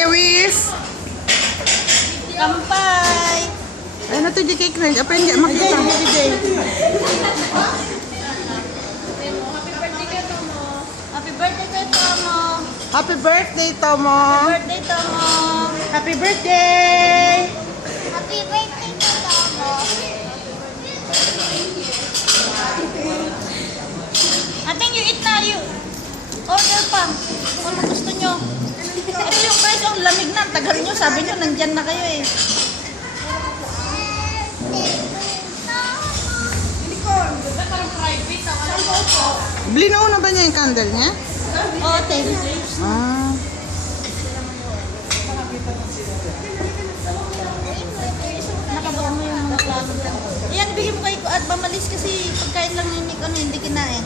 Kewis. Kampay! Ay, na to di cake rin. Apa hindi makita? Happy birthday kay Tomo! Happy birthday, Tomo. Birthday, Tomo! Happy birthday. Happy birthday kay Tomo! Ating you eat na, you order pa. Kung ano gusto nyo. Ito yung price, ang lamig na. Tagal nyo, sabi nyo, nandyan na kayo eh. Blinuo na ba niya yung candle niya? Oo, thank you. Ah. Nakabuo mo yung mga plano. Yan, bigyan mo kay at mamalis kasi pagkain lang ni Nick, ano, hindi kinain.